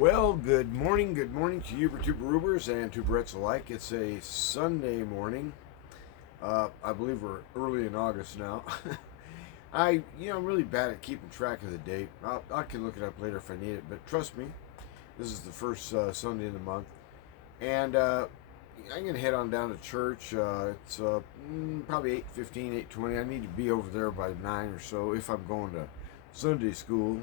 Well, good morning to you, Tuberubers and Tuberettes alike. It's a Sunday morning. I believe we're early in August now. I'm really bad at keeping track of the date. I can look it up later if I need it, but trust me, this is the first Sunday of the month, and I'm gonna head on down to church. It's probably 8:15, 8:20. I need to be over there by 9 or so if I'm going to Sunday school.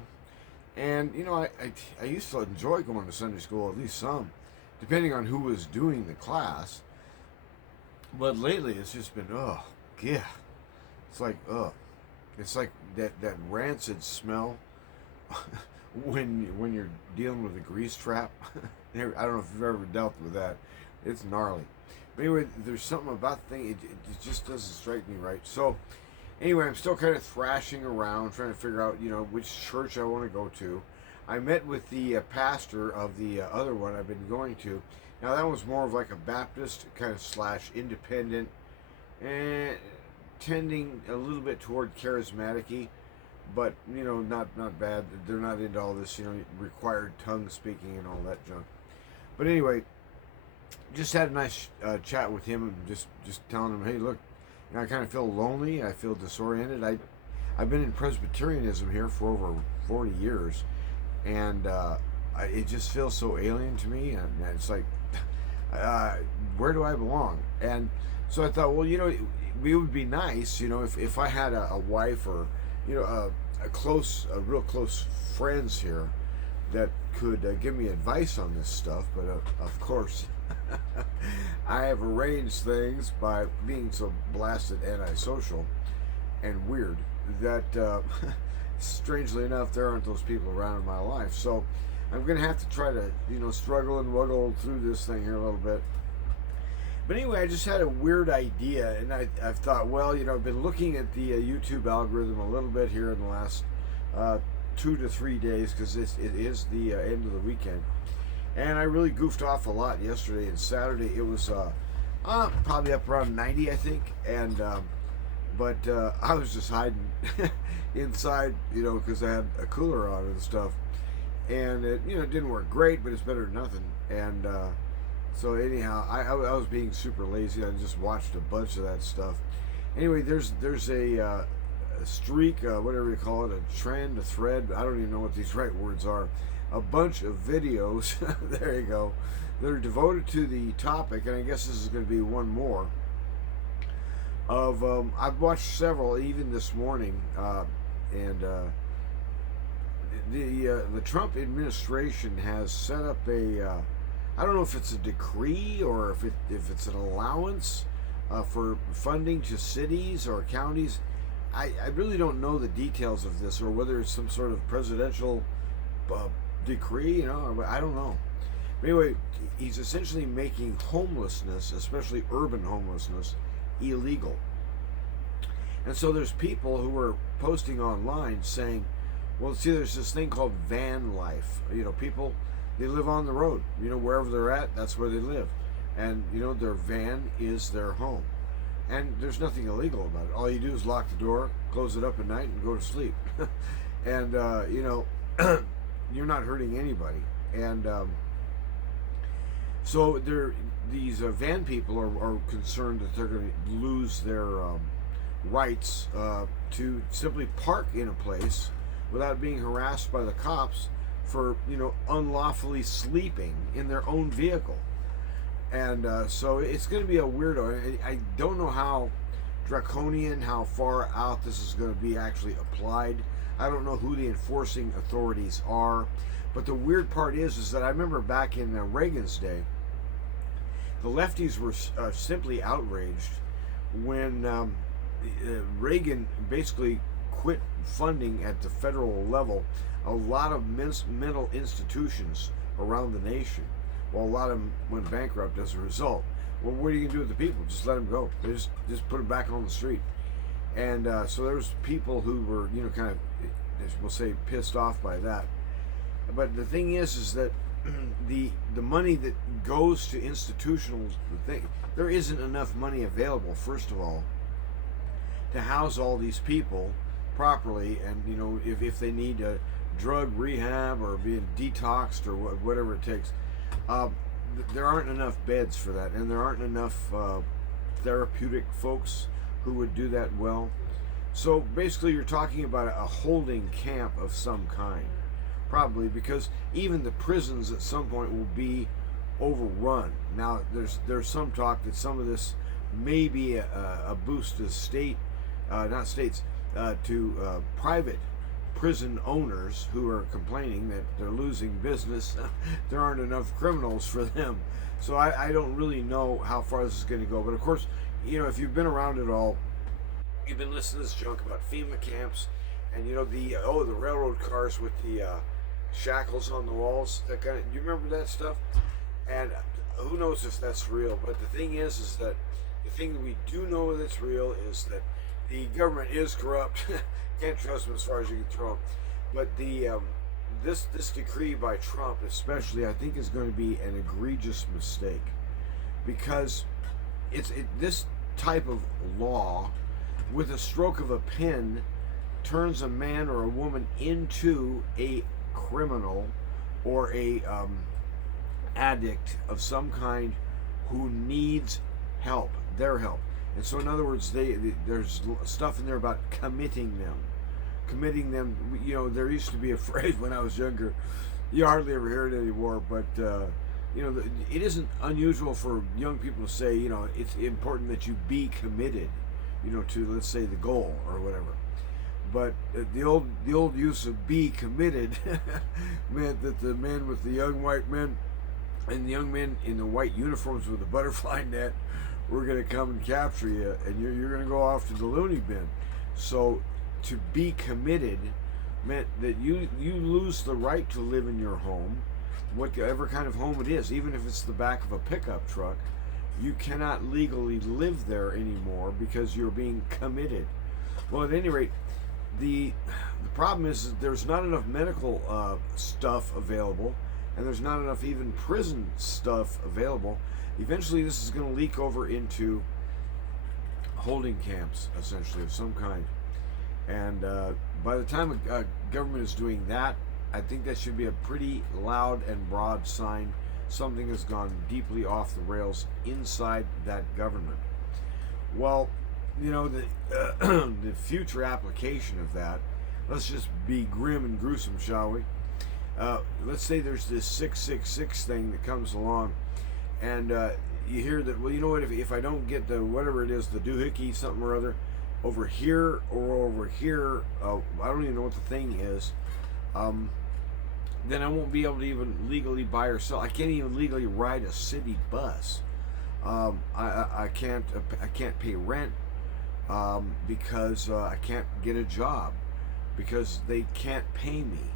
And I used to enjoy going to Sunday school, at least some, depending on who was doing the class. But lately, it's just been yeah. It's like it's like that rancid smell when you're dealing with a grease trap. I don't know if you've ever dealt with that. It's gnarly. But anyway, there's something about the thing. It just doesn't strike me right. So anyway, I'm still kind of thrashing around, trying to figure out, which church I want to go to. I met with the pastor of the other one I've been going to. Now, that was more of like a Baptist kind of / independent, and tending a little bit toward charismatic-y, but, not bad. They're not into all this, required tongue speaking and all that junk. But anyway, just had a nice chat with him and just telling him, hey, look, I kind of feel lonely. I feel disoriented. I've been in Presbyterianism here for over 40 years, and it just feels so alien to me. And it's like, where do I belong? And so I thought, well, it would be nice, if I had a wife or, a real close friends here that could give me advice on this stuff. But of course, I have arranged things by being so blasted antisocial and weird that strangely enough, there aren't those people around in my life. So I'm going to have to try to, struggle and wuggle through this thing here a little bit. But anyway, I just had a weird idea, and I've thought, well, I've been looking at the YouTube algorithm a little bit here in the last 2 to 3 days, because it is the end of the weekend. And I really goofed off a lot yesterday and Saturday. It was probably up around 90, I think. And but I was just hiding inside, because I had a cooler on and stuff. And it, didn't work great, but it's better than nothing. And so anyhow, I was being super lazy. I just watched a bunch of that stuff. Anyway, there's a streak, whatever you call it, a trend, a thread. I don't even know what these right words are. A bunch of videos, there you go, that are devoted to the topic, and I guess this is going to be one more, of, I've watched several, even this morning, and the Trump administration has set up I don't know if it's a decree or if it's an allowance for funding to cities or counties. I really don't know the details of this, or whether it's some sort of presidential decree, I don't know. But anyway, he's essentially making homelessness, especially urban homelessness, illegal. And so there's people who are posting online saying, well, see, there's this thing called van life. People, they live on the road. Wherever they're at, that's where they live. And, their van is their home. And there's nothing illegal about it. All you do is lock the door, close it up at night, and go to sleep. And, you're not hurting anybody. And so these van people are concerned that they're going to lose their rights to simply park in a place without being harassed by the cops for unlawfully sleeping in their own vehicle. And so it's going to be a weirdo. I don't know how draconian, how far out this is going to be actually applied. I don't know who the enforcing authorities are. But the weird part is that I remember back in Reagan's day, the lefties were simply outraged when Reagan basically quit funding at the federal level a lot of mental institutions around the nation. Well, a lot of them went bankrupt as a result. Well, what are you going to do with the people? Just let them go. They just put them back on the street. And so there's people who were, kind of, we'll say, pissed off by that. But the thing is that the money that goes to institutional thing, there isn't enough money available, first of all, to house all these people properly. And if they need drug rehab or being detoxed or whatever it takes. Uh, there aren't enough beds for that, and there aren't enough therapeutic folks who would do that well. So basically, you're talking about a holding camp of some kind, probably, because even the prisons at some point will be overrun. Now, there's some talk that some of this may be a boost to not states, to private prison owners who are complaining that they're losing business. There aren't enough criminals for them. So I don't really know how far this is going to go. But of course, if you've been around at all, you've been listening to this junk about FEMA camps, and the railroad cars with the shackles on the walls. That kind of, you remember that stuff? And who knows if that's real? But the thing is that the thing that we do know that's real is that the government is corrupt. Can't trust them as far as you can throw them. But this decree by Trump, especially, I think is going to be an egregious mistake, because this type of law, with a stroke of a pen, turns a man or a woman into a criminal or a addict of some kind who needs help, their help. And so, in other words, there's stuff in there about committing them. There used to be a phrase when I was younger. You hardly ever hear it anymore, but it isn't unusual for young people to say, it's important that you be committed, to, let's say, the goal or whatever. But the old use of "be committed" meant that the men with the young white men and the young men in the white uniforms with the butterfly net were going to come and capture you, and you're going to go off to the loony bin. So to be committed meant that you lose the right to live in your home, whatever kind of home it is, even if it's the back of a pickup truck. You cannot legally live there anymore because you're being committed. Well, at any rate, the problem is that there's not enough medical stuff available, and there's not enough even prison stuff available. Eventually, this is going to leak over into holding camps, essentially, of some kind. And by the time a government is doing that, I think that should be a pretty loud and broad sign something has gone deeply off the rails inside that government. Well, the future application of that, let's just be grim and gruesome, shall we? Let's say there's this 666 thing that comes along, and you hear that, well, you know what, if I don't get the, whatever it is, the doohickey something or other, over here or over here, I don't even know what the thing is, then I won't be able to even legally buy or sell. I can't even legally ride a city bus. I can't pay rent because I can't get a job because they can't pay me.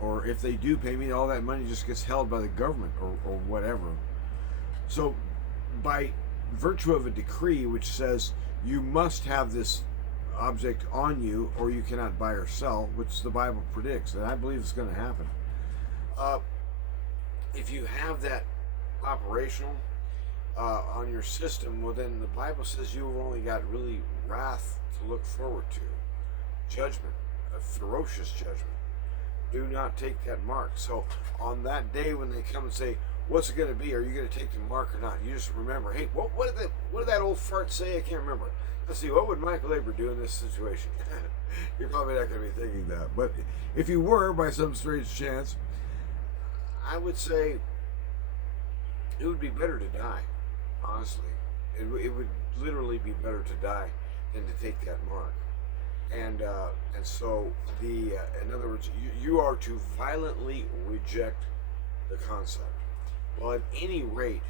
Or if they do pay me, all that money just gets held by the government or whatever. So by virtue of a decree which says you must have this object on you or you cannot buy or sell, which the Bible predicts, and I believe it's going to happen. If you have that operational on your system, well, then the Bible says you've only got really wrath to look forward to, judgment, a ferocious judgment. Do not take that mark. So on that day when they come and say, what's it going to be? Are you going to take the mark or not? You just remember, hey, what did that old fart say? I can't remember. Let's see, what would Michael Aber do in this situation? You're probably not going to be thinking that. But if you were, by some strange chance, I would say it would be better to die, honestly. It would literally be better to die than to take that mark. And so, in other words, you are to violently reject the concept. Well, at any rate,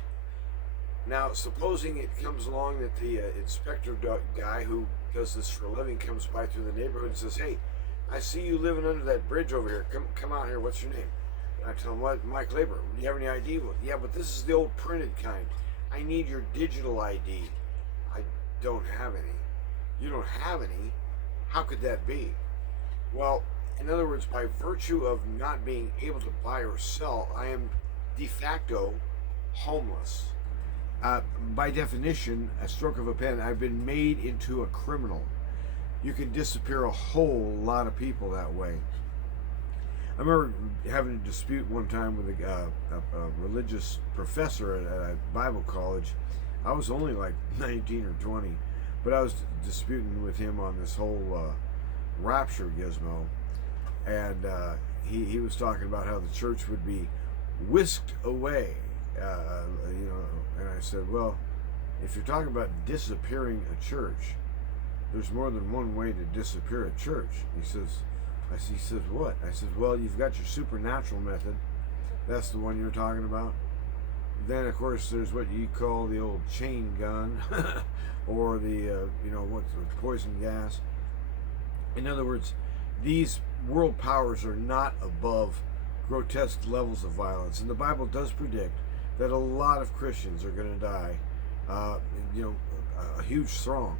now, supposing it comes along that the inspector guy who does this for a living comes by through the neighborhood and says, hey, I see you living under that bridge over here. Come out here. What's your name? And I tell him, what, Mike Labor. Do you have any ID? Well, yeah, but this is the old printed kind. I need your digital ID. I don't have any. You don't have any? How could that be? Well, in other words, by virtue of not being able to buy or sell, I am de facto homeless. By definition, a stroke of a pen, I've been made into a criminal. You can disappear a whole lot of people that way. I remember having a dispute one time with a religious professor at a Bible college. I was only like 19 or 20, but I was disputing with him on this whole rapture gizmo, and he was talking about how the church would be whisked away, and I said, well, if you're talking about disappearing a church, there's more than one way to disappear a church. He says, what? I said, well, you've got your supernatural method. That's the one you're talking about. Then, of course, there's what you call the old chain gun, or the, what's the poison gas. In other words, these world powers are not above grotesque levels of violence. And the Bible does predict that a lot of Christians are going to die, a huge throng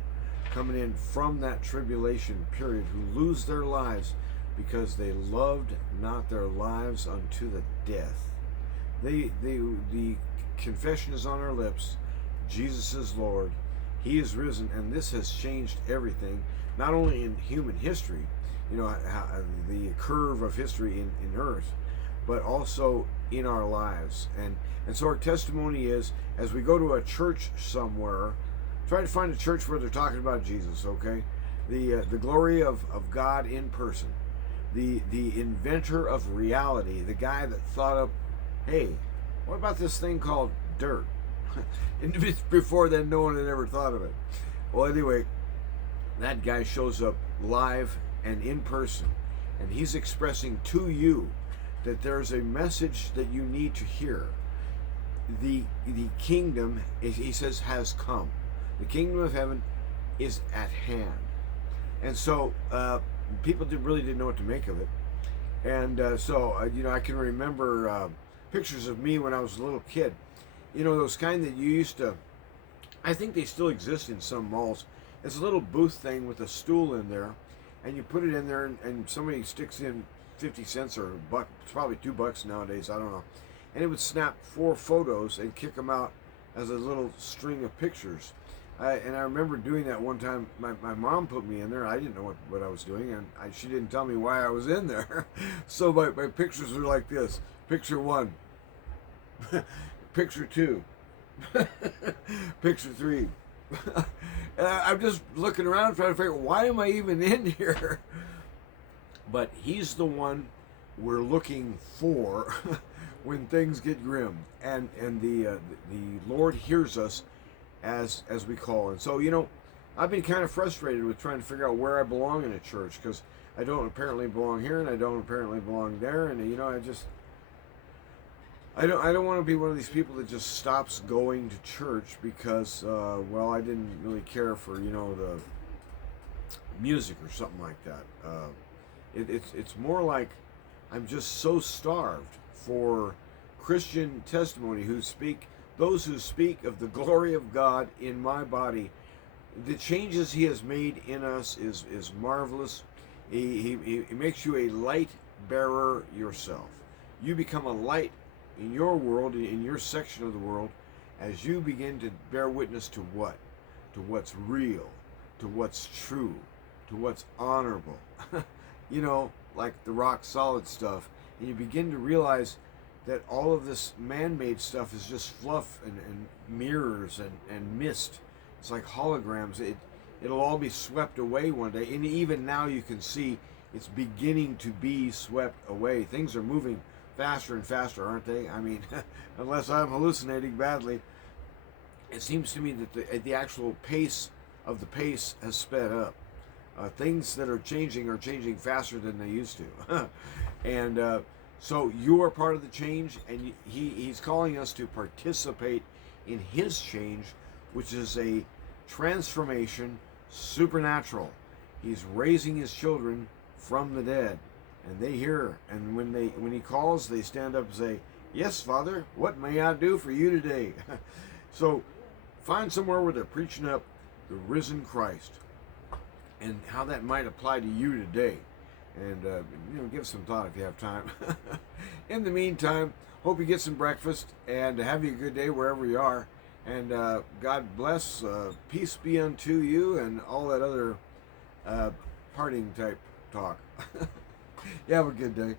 coming in from that tribulation period who lose their lives because they loved not their lives unto the death. The confession is on our lips. Jesus is Lord. He is risen, and this has changed everything, not only in human history, the curve of history in earth, but also in our lives. And so our testimony is, as we go to a church somewhere, try to find a church where they're talking about Jesus, okay? The glory of God in person. The inventor of reality, the guy that thought up, hey, what about this thing called dirt? And before then, no one had ever thought of it. Well, anyway, that guy shows up live and in person, and he's expressing to you that there's a message that you need to hear. The kingdom, he says, has come. The kingdom of heaven is at hand. And so people really didn't know what to make of it. And so I can remember pictures of me when I was a little kid. Those kind that you used to, I think they still exist in some malls. It's a little booth thing with a stool in there, and you put it in there, and somebody sticks in 50 cents or a buck. It's probably $2 nowadays, I don't know. And it would snap 4 photos and kick them out as a little string of pictures. And I remember doing that one time. My mom put me in there. I didn't know what I was doing, and she didn't tell me why I was in there. So my pictures were like this. Picture 1. Picture 2. Picture 3. And I'm just looking around trying to figure out, why am I even in here? But he's the one we're looking for when things get grim. And the Lord hears us as we call. And so, I've been kind of frustrated with trying to figure out where I belong in a church, because I don't apparently belong here and I don't apparently belong there. And, I don't want to be one of these people that just stops going to church because, I didn't really care for, the music or something like that. It's more like I'm just so starved for Christian testimony those who speak of the glory of God in my body. The changes he has made in us is marvelous. He makes you a light bearer yourself. You become a light in your world, in your section of the world, as you begin to bear witness to what? To what's real, to what's true, to what's honorable. Like the rock solid stuff. And you begin to realize that all of this man-made stuff is just fluff and mirrors and mist. It's like holograms. It'll all be swept away one day. And even now you can see it's beginning to be swept away. Things are moving faster and faster, aren't they? I mean, unless I'm hallucinating badly, it seems to me that the actual pace of the pace has sped up. Things that are changing faster than they used to. And so you are part of the change, and he's calling us to participate in his change, which is a transformation, supernatural. He's raising his children from the dead, and they hear. And when he calls, they stand up and say, "Yes, Father, what may I do for you today?" So find somewhere where they're preaching up the risen Christ and how that might apply to you today. And give some thought if you have time. In the meantime, hope you get some breakfast and have you a good day wherever you are. And God bless, peace be unto you, and all that other parting type talk. You have a good day.